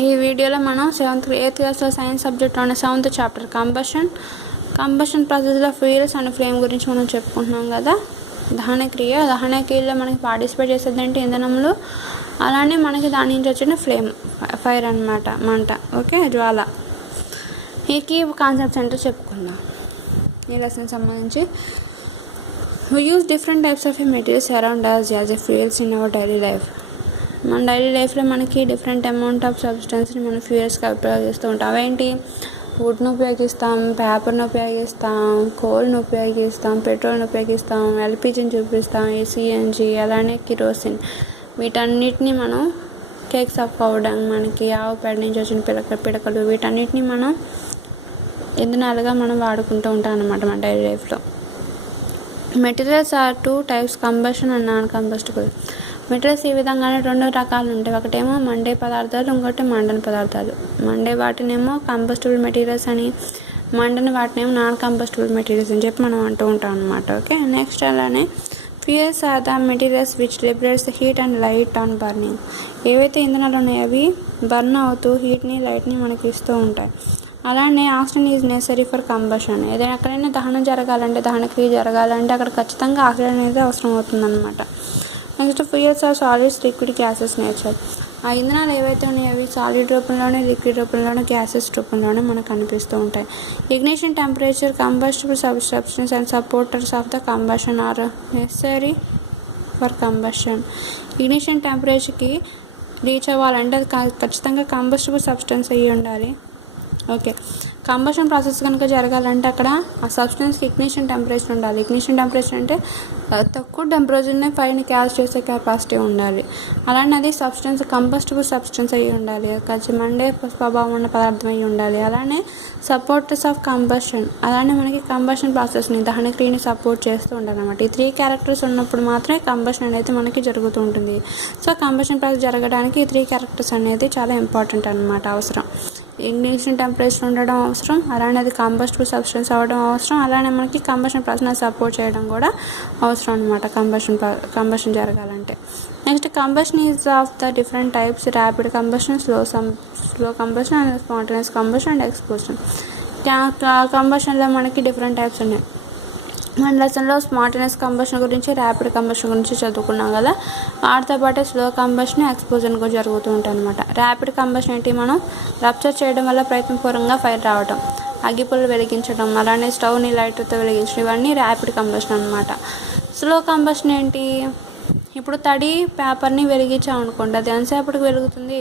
ఈ వీడియోలో మనం 8th క్లాస్లో సైన్స్ సబ్జెక్ట్లోని 7th చాప్టర్ కంబషన్ ప్రాసెస్లో ఫ్యూయల్స్ అండ్ ఫ్లేమ్ గురించి మనం చెప్పుకుంటున్నాం కదా. దహనక్రియలో మనకి పార్టిసిపేట్ చేసేది ఏంటి, ఇంధనములు. అలానే మనకి దాని నుంచి వచ్చిన ఫైర్ అన్నమాట, మంట. ఓకే, జ్వాల. ఈ కీ కాన్సెప్ట్స్ ఏంటో చెప్పుకుందాం ఈ లెసన్ సంబంధించి. We use different types of materials around us as a fuels in our daily life. మన డైలీ లైఫ్లో మనకి డిఫరెంట్ అమౌంట్ ఆఫ్ సబ్స్టెన్స్ని మనం ఫ్యూయల్స్గా ఉపయోగిస్తూ ఉంటాం. అవేంటి, వుడ్ను ఉపయోగిస్తాం, పేపర్ను ఉపయోగిస్తాం, కోల్ను ఉపయోగిస్తాం, పెట్రోల్ని ఉపయోగిస్తాం, ఎల్పిజిని చూపిస్తాం, సిఎన్జి, అలానే కిరోసిన్. వీటన్నిటిని మనం కేక్స్ ఆఫ్ అవ్వడం, మనకి ఆవు పేడ నుంచి వచ్చిన పిడకలు, వీటన్నిటిని మనం ఇంధనాలుగా మనం వాడుకుంటూ ఉంటాం అన్నమాట మన డైలీ లైఫ్లో. Materials are 2 types, combustion and non combustible. Materials ఈ విధంగానే 2 రకాలు ఉంటాయి. ఒకటేమో మండే పదార్థాలు, ఇంకోటి మండని పదార్థాలు. మండే వాటినేమో కంబస్టిబుల్ మెటీరియల్స్ అని, మండని వాటినేమో నాన్ కంబస్టిబుల్ మెటీరియల్స్ అని చెప్పి మనం అంటూ ఉంటాం అనమాట. ఓకే, నెక్స్ట్ అలానే fuels are the materials which liberates heat and light on burning. ఏవైతే ఇంధనాలు ఉన్నాయో అవి బర్న్ అవుతూ హీట్ని, లైట్ని మనకి ఇస్తూ ఉంటాయి. అలానే oxygen is necessary for combustion. ఏదైనా ఎక్కడైనా దహనం జరగాలంటే, దహనక్రియ జరగాలంటే అక్కడ ఖచ్చితంగా ఆక్సిజన్ అనేది అవసరం అవుతుందన్నమాట. Next fuels are solids, liquid, gases nature. ఆ ఇంధనాలు ఏవైతే ఉన్నాయో అవి సాలిడ్ రూపంలోనే, లిక్విడ్ రూపంలోనే, గ్యాసెస్ రూపంలోనే మనకు కనిపిస్తూ ఉంటాయి. Ignition temperature, combustible substance and supporters of the combustion are necessary for combustion. Ignition టెంపరేచర్కి రీచ్ అవ్వాలంటే అది ఖచ్చితంగా కంబస్టిబుల్ సబ్స్టెన్స్ అయ్యి ఉండాలి. ఓకే, కంబషన్ ప్రాసెస్ కనుక జరగాలంటే అక్కడ ఆ సబ్స్టెన్స్కి ఇగ్నిషన్ టెంపరేచర్ ఉండాలి. ఇగ్నిషన్ టెంపరేచర్ అంటే తక్కువ టెంపరేచర్నే ఫైర్ని క్యాచ్ చేసే కెపాసిటీ ఉండాలి. అలానే అది సబ్స్టెన్స్ కంబస్టిబుల్ సబ్స్టెన్స్ అయ్యి ఉండాలి, కొంచెం మండే స్వభావం ఉన్న పదార్థం అయ్యి ఉండాలి. అలానే సపోర్టర్స్ ఆఫ్ కంబషన్, అలానే మనకి కంబషన్ ప్రాసెస్ని, దహనక్రియని సపోర్ట్ చేస్తూ ఉండాలి అన్నమాట. ఈ 3 క్యారెక్టర్స్ ఉన్నప్పుడు మాత్రమే కంబషన్ అనేది మనకి జరుగుతూ ఉంటుంది. సో కంబషన్ ప్రాసెస్ జరగడానికి ఈ 3 క్యారెక్టర్స్ అనేది చాలా ఇంపార్టెంట్ అన్నమాట, అవసరం. ఇగ్నిషన్ టెంపరేచర్ ఉండడం అవసరం, అలానే అది కంబస్టిబుల్ సబ్స్టెన్స్ అవ్వడం అవసరం, అలానే మనకి కంబషన్ ప్రాసెస్ సపోర్ట్ చేయడం కూడా అవసరం అనమాట కంబషన్ జరగాలంటే. Next combustion is of the different types, rapid combustion, slow combustion and spontaneous combustion and explosion. కంబషన్లో మనకి డిఫరెంట్ టైప్స్ ఉన్నాయి. మన లెసన్లో స్పాంటేనియస్ కంబషన్ గురించి, ర్యాపిడ్ కంబషన్ గురించి చదువుకున్నాం కదా. వాటితో పాటు స్లో కంబషన్, ఎక్స్ప్లోజన్ కూడా జరుగుతూ ఉంటాయి అనమాట. ర్యాపిడ్ కంబషన్ ఏంటి, మనం రప్చర్ చేయడం వల్ల ప్రయత్నపూర్వకంగా ఫైర్ రావడం, అగ్గిపుల్లలు వెలిగించడం, అలానే స్టవ్ని లైటర్తో వెలిగించడం, ఇవన్నీ ర్యాపిడ్ కంబషన్ అనమాట. స్లో కంబషన్ ఏంటి, ఇప్పుడు తడి పేపర్ని వెలిగించామనుకోండి, అది ఎంతసేపటికి వెలుగుతుంది.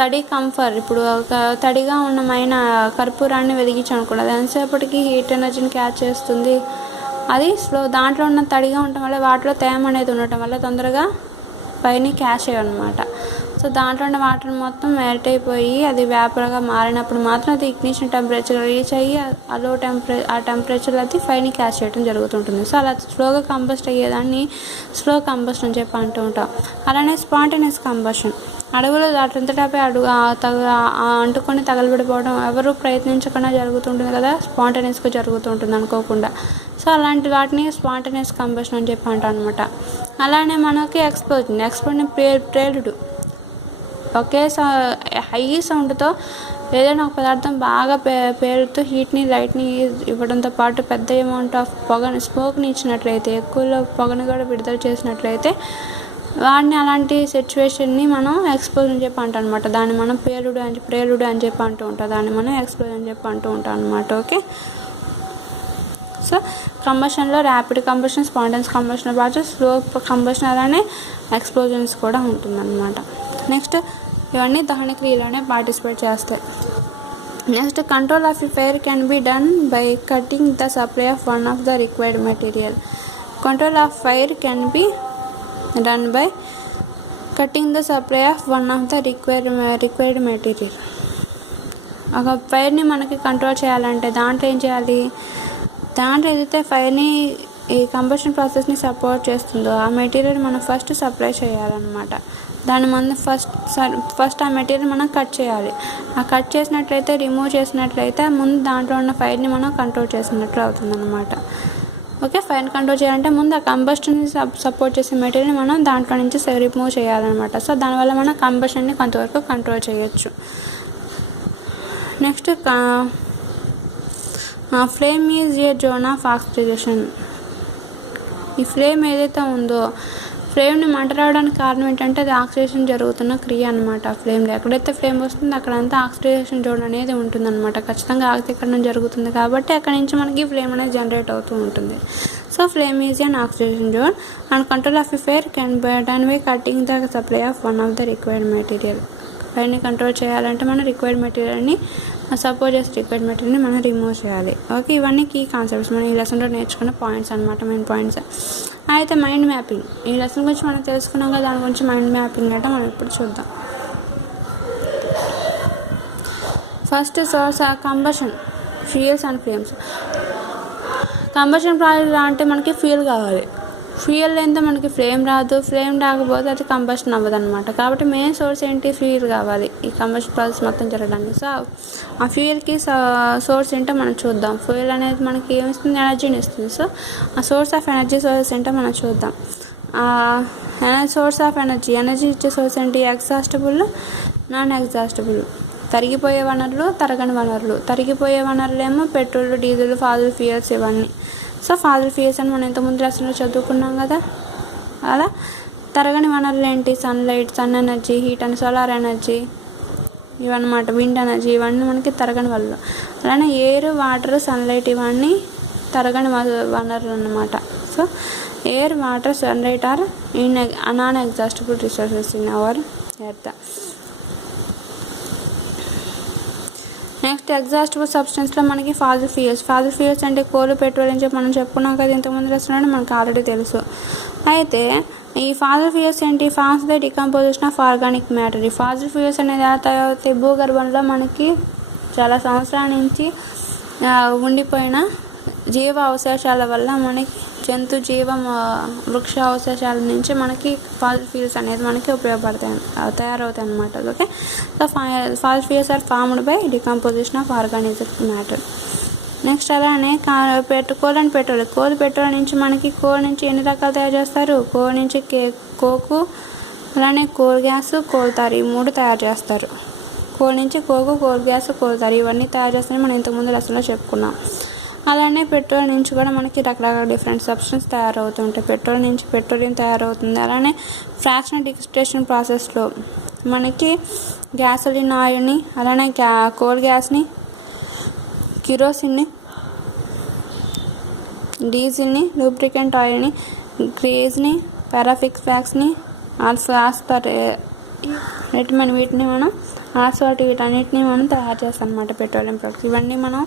తడి కంఫర్, ఇప్పుడు ఒక తడిగా ఉన్న కర్పూరాన్ని వెలిగించామనుకోండి, అది ఎంతసేపటికి హీట్ ఎనర్జీని క్యాచ్ చేస్తుంది. అది స్లో, దాంట్లో ఉన్న తడిగా ఉండటం వల్ల, వాటిలో తేమ అనేది ఉండటం వల్ల తొందరగా పైన క్యాచ్ అయ్యనమాట. సో దాంట్లో ఉన్న వాటర్ మొత్తం మెల్ట్ అయిపోయి అది వేపర్గా మారినప్పుడు మాత్రం అది ఇగ్నిషన్ టెంపరేచర్ రీచ్ అయ్యి ఆ టెంపరేచర్ అది ఫైర్ని క్యాచ్ చేయడం జరుగుతుంటుంది. సో అలా స్లోగా కంబస్ట్ అయ్యేదాన్ని స్లో కంబస్ట్ అని చెప్పి అంటూ ఉంటాం. అలానే స్పాంటేనియస్ కంబషన్, అడుగులు అటంతటాపై అంటుకొని తగలబడిపోవడం, ఎవరు ప్రయత్నించకుండా జరుగుతుంటుంది కదా, స్పాంటేనియస్గా జరుగుతుంటుంది అనుకోకుండా. సో అలాంటి వాటిని స్పాంటేనియస్ కంబషన్ అని చెప్పి అంటాం అనమాట. అలానే మనకి ఎక్స్ప్లోజన్ ప్రేలుడు, ఒకే హై సౌండ్తో ఏదైనా ఒక పదార్థం బాగా పేరుతో హీట్ని, లైట్ని ఇవ్వడంతో పాటు పెద్ద అమౌంట్ ఆఫ్ స్మోక్ని ఇచ్చినట్లయితే, ఎక్కువలో పొగను కూడా విడుదల చేసినట్లయితే వాడిని, అలాంటి సిచ్యువేషన్ని మనం ఎక్స్ప్లోజన్ అని చెప్పి అంటాం అనమాట. దాన్ని మనం ప్రేలుడు అని చెప్పి అంటూ ఉంటాం, దాన్ని మనం ఎక్స్ప్లోజన్ అని చెప్పి అంటూ ఉంటాం అనమాట. ఓకే, సో కంబషన్లో ర్యాపిడ్ కంబషన్, స్పాంటేనియస్ కంబషన్ పాటు స్లో కంబషన్, అలానే ఎక్స్ప్లోజన్స్ కూడా ఉంటుందన్నమాట. నెక్స్ట్ ఇవన్నీ దహనక్రియలోనే పార్టిసిపేట్ చేస్తాయి. Next control of a fire can be done by cutting the supply of one of the required material. Control of fire can be done by cutting the supply of one of the required material. ఒక ఫైర్ని మనకి control చేయాలంటే దాంట్లో ఏం చేయాలి, దాంట్లో ఏదైతే ఫైర్ని, ఈ కంబషన్ ప్రాసెస్ని సపోర్ట్ చేస్తుందో ఆ మెటీరియల్ మనం ఫస్ట్ సప్లై చేయాలన్నమాట. దాన్ని మనం ఫస్ట్ ఆ మెటీరియల్ మనం కట్ చేయాలి. ఆ కట్ చేసినట్లయితే, రిమూవ్ చేసినట్లయితే ముందు దాంట్లో ఉన్న ఫైర్ని మనం కంట్రోల్ చేసినట్లు అవుతుందన్నమాట. ఓకే, ఫైర్ని కంట్రోల్ చేయాలంటే ముందు ఆ కంబస్టన్ని సపోర్ట్ చేసే మెటీరియల్ని మనం దాంట్లో నుంచి రిమూవ్ చేయాలన్నమాట. సో దానివల్ల మనం కంబస్టన్ని కొంతవరకు కంట్రోల్ చేయొచ్చు. Next flame is a zone of oxidisation. ఈ ఫ్లేమ్ ఏదైతే ఉందో ఫ్లేమ్ని మంట రావడానికి కారణం ఏంటంటే అది ఆక్సిడేషన్ జరుగుతున్న క్రియ అనమాట. ఫ్లేమ్లో ఎక్కడైతే ఫ్లేమ్ వస్తుందో అక్కడంతా ఆక్సిడేషన్ జోన్ అనేది ఉంటుందన్నమాట. ఖచ్చితంగా ఆక్సీకరణం జరుగుతుంది కాబట్టి అక్కడ నుంచి మనకి ఫ్లేమ్ అనేది జనరేట్ అవుతూ ఉంటుంది. So flame is an oxidation zone and control of a fire can be done by cutting the supply of one of the required material. ఫైర్ని కంట్రోల్ చేయాలంటే మనం రిక్వైర్డ్ మెటీరియల్ని సపోర్ట్ చేసే రిక్వైర్డ్ మెటీరియల్ని మనం రిమూవ్ చేయాలి. ఓకే, ఇవన్నీ కీ కాన్సెప్ట్స్ మనం ఈ లెసన్లో నేర్చుకున్న పాయింట్స్ అనమాట, మెయిన్ పాయింట్స్. అయితే మైండ్ మ్యాపింగ్, ఈ లెసన్ గురించి మనం తెలుసుకున్నాం కదా, దాని గురించి మైండ్ మ్యాపింగ్ అంటే మనం ఇప్పుడు చూద్దాం. First source combustion, fuels and flames. Combustion process అంటే మనకి ఫ్యూయల్ కావాలి. ఫ్యూయల్ లేనిదే మనకి ఫ్లేమ్ రాదు, ఫ్లేమ్ రాకపోతే అది కంబషన్ అవ్వదు అనమాట. కాబట్టి మెయిన్ సోర్స్ ఏంటి, ఫ్యూయల్ కావాలి ఈ కంబషన్ ప్రాసెస్ మొత్తం జరగడానికి. సో ఆ ఫ్యూయల్కి సోర్స్ ఏంటో మనం చూద్దాం. ఫ్యూయల్ అనేది మనకి ఏమిస్తుంది, ఎనర్జీని ఇస్తుంది. సో ఆ సోర్స్ ఆఫ్ ఎనర్జీ సోర్స్ ఏంటో మనం చూద్దాం. సోర్స్ ఆఫ్ ఎనర్జీ ఇచ్చే సోర్స్ ఏంటి, ఎగ్జాస్టబుల్, నాన్ ఎగ్జాస్టబుల్. తరిగిపోయే వనరులు, తరగని వనరులు. తరిగిపోయే వనరులు ఏమో పెట్రోల్, డీజిల్, ఫాజిల్ ఫ్యూయల్స్ ఇవన్నీ. సో ఫాజిల్ ఫ్యూయల్స్ అని మనం ఇంతకుముందు లెసన్లో చదువుకున్నాం కదా. అలా తరగని వనరులు ఏంటి, sunlight, sun energy, heat and solar energy ఇవన్నమాట, విండ్ ఎనర్జీ, ఇవన్నీ మనకి తరగని వనరులు. అలానే ఎయిర్, వాటర్, సన్లైట్ ఇవన్నీ తరగని వనరులు అన్నమాట. So air, water, sunlight are non exhaustible resources in our earth. Next exhaustible సబ్స్టెన్స్లో మనకి ఫాజిల్ ఫ్యూయల్స్ అంటే కోల్, పెట్రోల్ అని చెప్పి మనం చెప్పుకున్నాం కదా ఇంతకుముందు లెసన్లో, మనకు ఆల్రెడీ తెలుసు. అయితే ఈ ఫాజిల్ ఫ్యూయల్స్ ఏంటి, fast the decomposition of organic matter. ఈ ఫాజిల్ ఫ్యూయల్స్ అనేది అవుతాయి భూగర్భంలో మనకి చాలా సంవత్సరాల నుంచి ఉండిపోయిన జీవ అవశేషాల వల్ల మనకి జంతు జీవ వృక్ష అవశేషాల నుంచి మనకి ఫాజిల్ ఫ్యూయల్స్ అనేది మనకి ఉపయోగపడతాయి, తయారవుతాయి అన్నమాట. Okay, so fossil fuels are formed by decomposition of organic matter. Next అలానే కోల్ అండ్ పెట్రోల్. పెట్రోల్ నుంచి మనకి కోల్ నుంచి ఎన్ని రకాలు తయారు చేస్తారు, కోల్ నుంచి కోకు, అలానే కోల్ గ్యాస్, కోల్ తారు, ఈ మూడు తయారు చేస్తారు. కోల్ నుంచి కోకు, కోల్ గ్యాస్, కోల్ తారు ఇవన్నీ తయారు చేస్తారని మనం ఇంతకుముందు లెసన్లో చెప్పుకున్నాం. అలానే పెట్రోల్ నుంచి కూడా మనకి రకరకాల డిఫరెంట్ సబ్స్టెన్స్ తయారవుతుంటాయి. పెట్రోల్ నుంచి పెట్రోలియం తయారవుతుంది. అలానే ఫ్రాక్షనల్ డిస్టిలేషన్ ప్రాసెస్లో మనకి గ్యాసోలిన్ ఆయిల్ని, అలానే కోల్ గ్యాస్ని, కిరోసిన్ని, డీజిల్ని, లూబ్రికెంట్ ఆయిల్ని, గ్రీజ్ని, పారాఫిక్స్ వ్యాక్స్ని, ఆస్పర్ రెట్మన్ వీటిని మనం ఆస్వాటి వీటన్నిటిని మనం తయారు చేస్తాం అన్నమాట పెట్రోలియం ప్రొడక్ట్స్. ఇవన్నీ మనం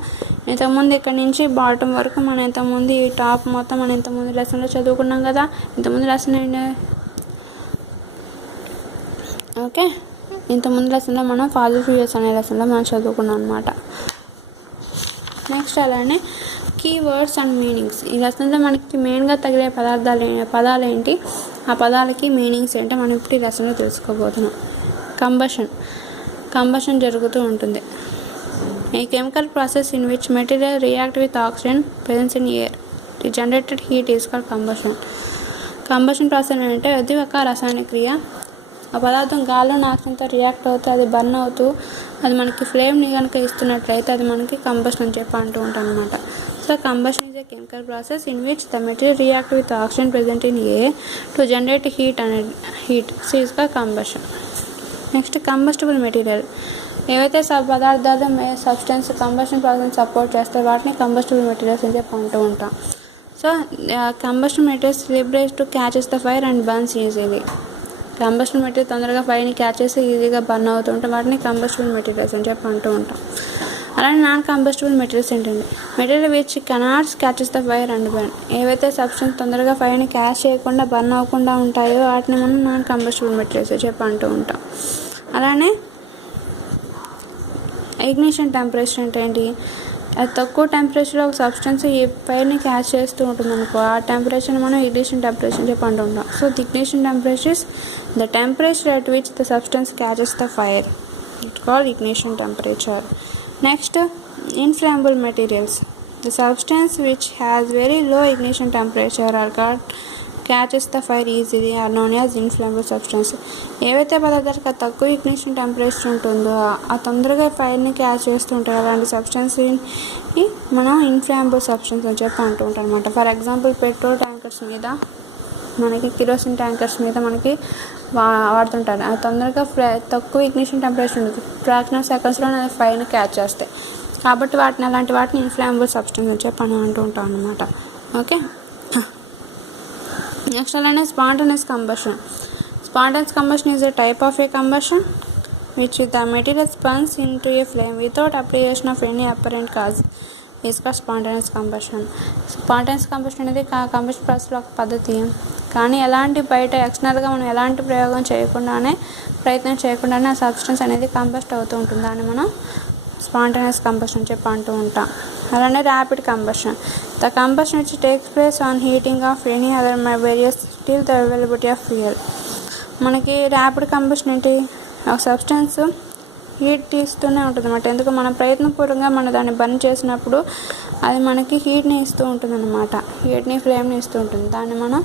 ఇంతకుముందు ఇక్కడ నుంచి బాటమ్ వరకు మనం ఇంతకుముందు ఈ టాప్ మొత్తం మనం ఇంతకుముందు లెసన్లో చదువుకున్నాం కదా. ఇంతకుముందు లెసన్ ఏంటి, ఓకే, ఇంతకుముందు లెసన్లో మనం ఫాజిల్ ఫ్యూయల్స్ అనే లెసన్లో మనం చదువుకున్నాం అనమాట. నెక్స్ట్ అలానే కీవర్డ్స్ అండ్ మీనింగ్స్. ఈ లెసన్లో మనకి మెయిన్గా తగిలే పదాలు ఏంటి, ఆ పదాలకి మీనింగ్స్ ఏంటో మనం ఇప్పుడు ఈ లెసన్లో తెలుసుకోబోతున్నాం. కంబషన్ జరుగుతూ ఉంటుంది. A chemical process in which material react with oxygen presence in air the generated heat is called combustion process అంటే అది ఒక రసాయన క్రియ. ఆ పదార్థం గాలిలోని ఆక్సిజన్తో రియాక్ట్ అవుతూ అది బర్న్ అవుతూ అది మనకి ఫ్లేమ్ని కనుక ఇస్తున్నట్లయితే అది మనకి కంబషన్ అని చెప్పి అంటూ ఉంటాం అనమాట. So combustion is a chemical process in which the material react with oxygen present in air to generate heat so is called combustion. Next combustible material. ఏవైతే పదార్థాలు సబ్స్టెన్స్ కంబషన్ ప్రాసెస్ సపోర్ట్ చేస్తాయి వాటిని combustible materials అని చెప్పి అంటూ ఉంటాం. So combustion materials liberate to catches the fire and burns easily. Combustion material తొందరగా ఫైర్ని catch చేసి ఈజీగా బర్న్ అవుతూ ఉంటాం, వాటిని కంబస్టబుల్ మెటీరియల్స్ అని చెప్పి అంటూ ఉంటాం. అలానే నాన్ కంబస్టబుల్ మెటీరియల్స్ ఏంటండి, material which cannot catches the fire and burn. ఏవైతే సబ్స్టెన్స్ తొందరగా ఫైర్ని క్యాచ్ చేయకుండా బర్న్ అవ్వకుండా ఉంటాయో వాటిని మనం నాన్ కంబస్టబుల్ మెటీరియల్స్ చెప్పి అంటూ ఉంటాం. అలానే ఇగ్నిషన్ టెంపరేచర్ అంటే ఏంటి, అది తక్కువ టెంపరేచర్లో ఒక సబ్స్టెన్స్ ఈ ఫైర్ని క్యాచ్ చేస్తూ ఉంటుంది అనుకో, ఆ టెంపరేచర్ని మనం ఇగ్నిషన్ టెంపరేచర్ చెప్పి అంటూ ఉంటాం. So the ignition temperature is the temperature at which the substance catches the fire, it called ignition temperature. Next inflammable materials. The substance which has very low ignition temperature or catches the fire easily are known as inflammable substance. ఏవైతే పదార్థాలకు తక్కువ ignition temperature ఉంటుందో ఆ తొందరగా ఫైర్ని catch చేస్తూ ఉంటాయి. అలాంటి సబ్స్టెన్స్ని మనం ఇన్ఫ్లామబుల్ సబ్స్టెన్స్ అని చెప్పి అంటూ ఉంటాం అనమాట. ఫర్ ఎగ్జాంపుల్ పెట్రోల్ ట్యాంకర్స్ మీద, మనకి కిరోసిన్ ట్యాంకర్స్ మీద మనకి వాడుతుంటారు. అది తొందరగా తక్కువ ఇగ్నిషన్ టెంపరేచర్ ఉంటుంది, ఫ్రాక్షన్ ఆఫ్ సెకండ్స్లో అది ఫైర్ని క్యాచ్ చేస్తాయి. కాబట్టి అలాంటి వాటిని ఇన్ఫ్లామబుల్ సబ్స్టెన్స్ అని చెప్పి మనం అంటూ ఉంటాం అన్నమాట. ఓకే, నెక్స్ట్ అలానే spontaneous combustion. Spontaneous combustion is a type of a combustion which the material spins into a flame without application of any apparent cause. is called spontaneous combustion. Spontaneous combustion అనేది combustion ప్రాసెస్లో ఒక పద్ధతి. కానీ ఎలాంటి బయట ఎక్స్టర్నల్గా మనం ఎలాంటి ప్రయోగం చేయకుండానే, ప్రయత్నం చేయకుండానే ఆ సబ్స్టెన్స్ అనేది కంబస్ట్ అవుతూ ఉంటుంది. దాన్ని మనం స్పాంటేనియస్ కంబషన్ చెప్పి అంటూ ఉంటాం. అలానే rapid combustion. The combustion which takes place on heating of any other various still the availability of fuel. మనకి ర్యాపిడ్ కంబషన్ ఏంటి, ఒక సబ్స్టెన్స్ హీట్ తీస్తూనే ఉంటుంది అన్నమాట. ఎందుకు, మన ప్రయత్నపూర్వకంగా మనం దాన్ని బర్న్ చేసినప్పుడు అది మనకి హీట్ని ఇస్తూ ఉంటుంది అన్నమాట. హీట్ని, ఫ్లేమ్ని ఇస్తూ ఉంటుంది. దాన్ని మనం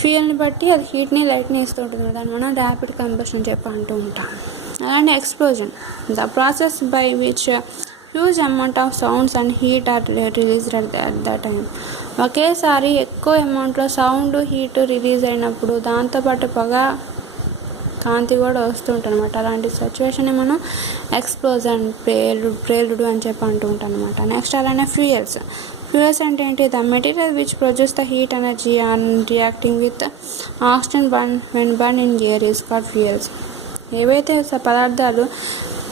ఫ్యూయల్ని బట్టి అది హీట్ని, లైట్ని ఇస్తూ ఉంటుంది. దాన్ని మనం ర్యాపిడ్ కంబషన్ చెప్పి అంటూ ఉంటాం. అలానే explosion. The process by which huge amount of sounds and heat are released at the time. ఒకేసారి ఎక్కువ అమౌంట్లో సౌండ్, హీట్ రిలీజ్ అయినప్పుడు దాంతోపాటు పొగ, కాంతి కూడా వస్తుంటుంది అనమాట. అలాంటి సిచ్యువేషన్ని మనం ఎక్స్ప్లోజన్, ప్రేలుడు అని చెప్పి అంటూ ఉంటాం అనమాట. నెక్స్ట్ అలానే ఫ్యూయల్స్. ఫ్యూయల్స్ అంటే ఏంటి, the material which produce the heat energy on reacting with oxygen burn in air is called fuels. ఏవైతే పదార్థాలు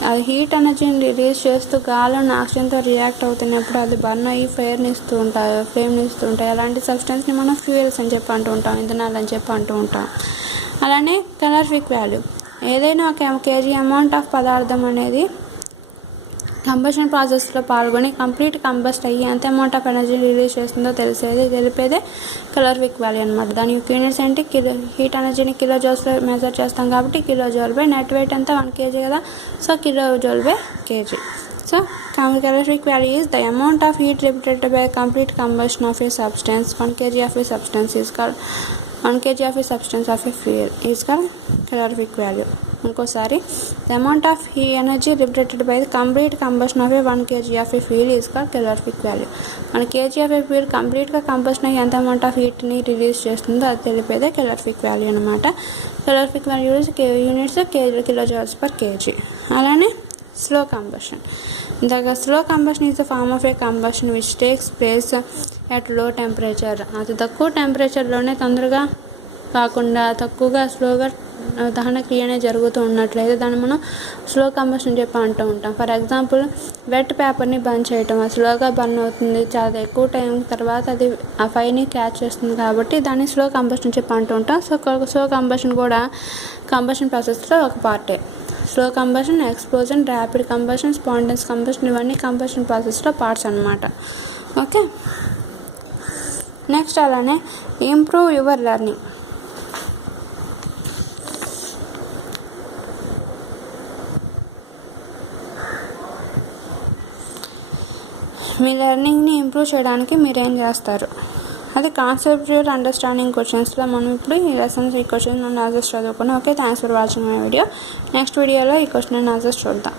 అది హీట్ ఎనర్జీని రిలీజ్ చేస్తూ గాలిని ఆక్సిజన్తో రియాక్ట్ అవుతున్నప్పుడు అది బర్న్ అయ్యి ఫ్లేమ్ని ఇస్తూ ఉంటాయి. అలాంటి సబ్స్టెన్స్ని మనం ఫ్యూయల్స్ అని చెప్పి అంటూ ఉంటాం, ఇంధనాలు అని చెప్పి అంటూ ఉంటాం. అలానే కెలరిఫిక్ వాల్యూ. ఏదైనా ఒక కేజీ అమౌంట్ ఆఫ్ పదార్థం అనేది కంబషన్ ప్రాసెస్లో పాల్గొని కంప్లీట్ కంబస్ట్ అయ్యి ఎంత అమౌంట్ ఆఫ్ ఎనర్జీ రిలీజ్ చేస్తుందో తెలిపేదే కెలరిఫిక్ వాల్యూ అనమాట. దాని యూనిట్స్ ఏంటి, హీట్ ఎనర్జీని కిలో జౌల్స్లో మెజర్ చేస్తాం కాబట్టి kilo joule by net weight ఎంత 1 kg కదా, so kilo joule by kg. So calorific value is the amount of heat liberated by complete combustion of a substance. 1 kg of a substance is called 1 kg of a substance of a fuel is called calorific value. ఇంకోసారి, the amount of energy liberated by the complete combustion of a 1 kg of a fuel is called calorific value. 1 kg of a fuel కంప్లీట్గా combustion అయ్యి ఎంత amount of హీట్ని release చేస్తుందో అది తెలిపేదే calorific value అనమాట. calorific value units kilo joules per kg. అలానే slow combustion. The slow combustion is the form of a combustion which takes place at low temperature. అది తక్కువ టెంపరేచర్లోనే తొందరగా కాకుండా తక్కువగా స్లోగా దహన క్రియనే జరుగుతూ ఉన్నట్లయితే దాన్ని మనం స్లో కంబషన్ చెప్పి అంటూ ఉంటాం. ఫర్ ఎగ్జాంపుల్, వెట్ పేపర్ని బర్న్ చేయటం, అది స్లోగా బర్న్ అవుతుంది, చాలా ఎక్కువ టైం తర్వాత అది ఆ ఫైర్ని క్యాచ్ చేస్తుంది కాబట్టి దాన్ని స్లో కంబషన్ చెప్పి అంటూ ఉంటాం. స్లో కంబషన్ కూడా కంబషన్ ప్రాసెస్లో ఒక పార్టే. Slow combustion, explosion, rapid combustion, spontaneous combustion ఇవన్నీ కంబషన్ ప్రాసెస్లో పార్ట్స్ అన్నమాట. ఓకే, నెక్స్ట్ అలానే ఇంప్రూవ్ యువర్ లెర్నింగ్. మీ లెర్నింగ్ని ఇంప్రూవ్ చేయడానికి మీరేం చేస్తారు, అది కాన్సెప్చువల్ అండర్స్టాండింగ్ క్వశ్చన్స్లో మనం ఇప్పుడు ఈ లెసన్స్, ఈ క్వశ్చన్ అండ్ ఆన్సర్స్ చదువుకున్నాం. Okay, thanks for watching my video. Next వీడియోలో ఈ క్వశ్చన్ అండ్ ఆన్సర్స్ చూద్దాం.